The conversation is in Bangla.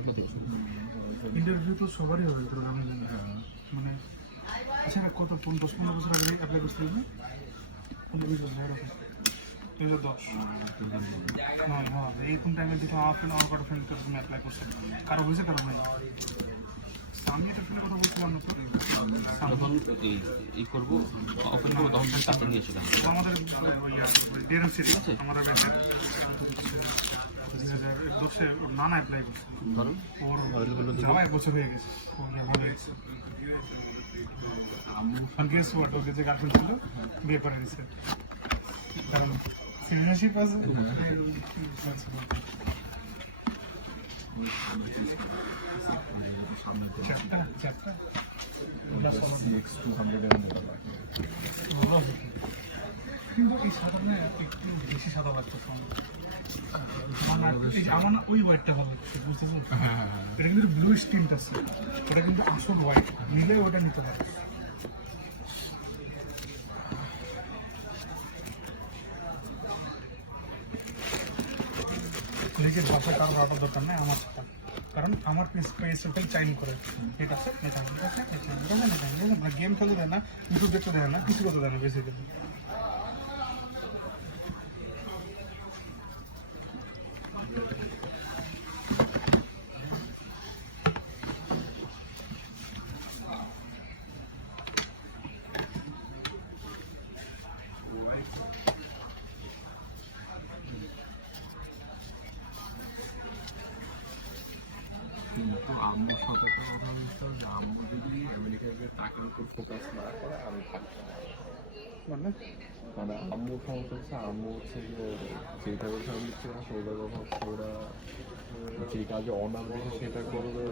অ্যাকাউন্টটা দেখছি। ইন্টারভিউ তো সবারই হবে তোর আমি জানি। মানে আচ্ছা না কত 10-15 বছর আগে অ্যাপ্লাই করছিল না? 15-20 বছর এরকম 2010 হ্যাঁ হ্যাঁ এইরকম টাইমে দেখো আমার কটা ফ্রেন্ড তোর তুমি অ্যাপ্লাই করছে, কারো হয়েছে কারো নাই। আমি এটা ফোনে কথা বলছিলাম না তো যখন এই করবো ওপেন করবো তখন তুমি কাছে নিয়ে এসেছিলাম। আমাদের ডিএনএম সিটি আমাদের ব্যাংকের 2010-এ ওর নানা অ্যাপ্লাই করছে, ধরুন ওর যাওয়া 1 বছর হয়ে গেছে, ওর ভালো হয়েছে। গেস হোয়াট, ওকে যে গার্লফ্রেন্ড ছিল বিয়ে করে নিছে, কারণ সিটিজেনশিপ আছে। চ্যাপ্টার কিন্তু এই সাদাটা একটু বেশি সাদা লাগতেছে আমার না ওই হোয়াইটটা ভালো লাগছে, বুঝতেছো? এটা কিন্তু ব্লু স্টিন্ট আছে, ওটা কিন্তু আসল হোয়াইট, নিলে ওটা নিতে পারে। নিজের ভাষা কারো ভাড়াটা দরকার নেই আমার সাথে, কারণ আমার প্রিন্সিপাল চাইন করে এটা আছে এটা আছে এটা গেম খেলতে দেয় না, ইউটিউব দেখতে দেয় না, কিছু করতে দেয় না বেসিক্যালি। কিন্তু আম্মুর সাথে একটা কথা হচ্ছে যে আম্মু যদি আমেরিকায় টাকার উপর ফোকাস না করে আমি থাকতাম না। মানে মানে আম্মুর সমস্যা হচ্ছে আম্মু হচ্ছে যে যেটা ফ্যামিলি ছিল ওরা যে কাজে অনাগ্রহ সেটা করবে।